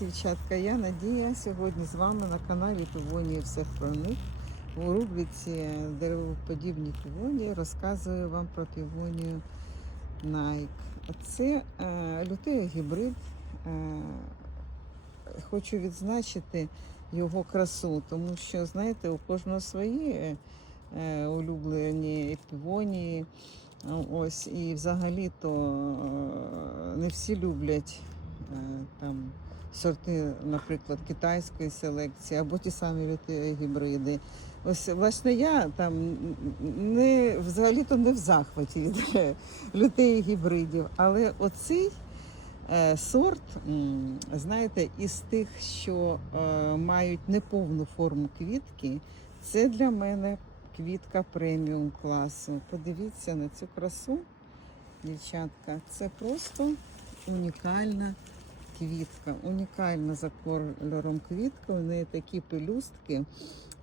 дівчатка, я Надія. Сьогодні з вами на каналі Півонії все про них. У рубриці Деревоподібні півонії розказую вам про півонію Nike. Це е, лютея гібрид. Е, хочу відзначити його красу, тому що, знаєте, у кожного свої е, е, улюблені півонії. Ось, і взагалі-то е, не всі люблять е, там сорти, наприклад, китайської селекції або ті самі гібриди. Ось власне я там не взагалі-то не в захваті від лютеї гібридів, але оцей е, сорт, знаєте, із тих, що е, мають неповну форму квітки, це для мене квітка преміум класу. Подивіться на цю красу, дівчатка. Це просто унікальна квітка. Унікальна за кольором квітка. У неї такі пелюстки.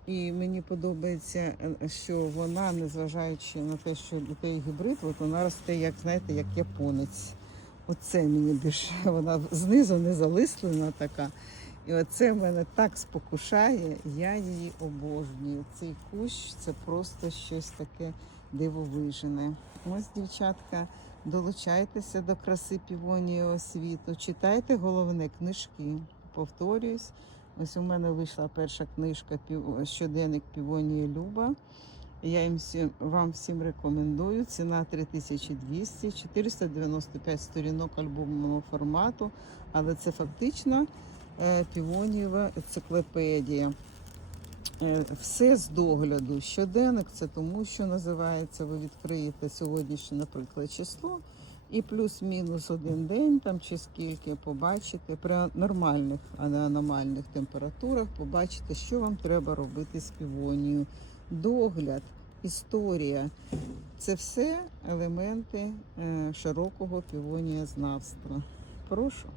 І мені подобається, е, що вона, незважаючи на те, що дітей гібрид, от вона росте, як знаєте, як японець. Оце мені більше. Вона знизу не залислена така. І оце мене так спокушає, я її обожнюю. Цей кущ це просто щось таке дивовижне. Ось, дівчатка, долучайтеся до краси півонії світу, читайте головне книжки. Повторюсь, ось у мене вийшла перша книжка «Пів- щоденник півонії Люба. Я їм всім, вам всім рекомендую. Ціна 3200, 495 сторінок альбомного формату, але це фактично е, півонієва енциклопедія. Е, Все з догляду. Щоденник це тому, що називається, ви відкриєте сьогоднішнє, наприклад, число, і плюс-мінус один день там чи скільки побачите при нормальних, а не аномальних температурах, побачите, що вам треба робити з півонією. Догляд, історія це все елементи е, широкого півонієзнавства. Прошу.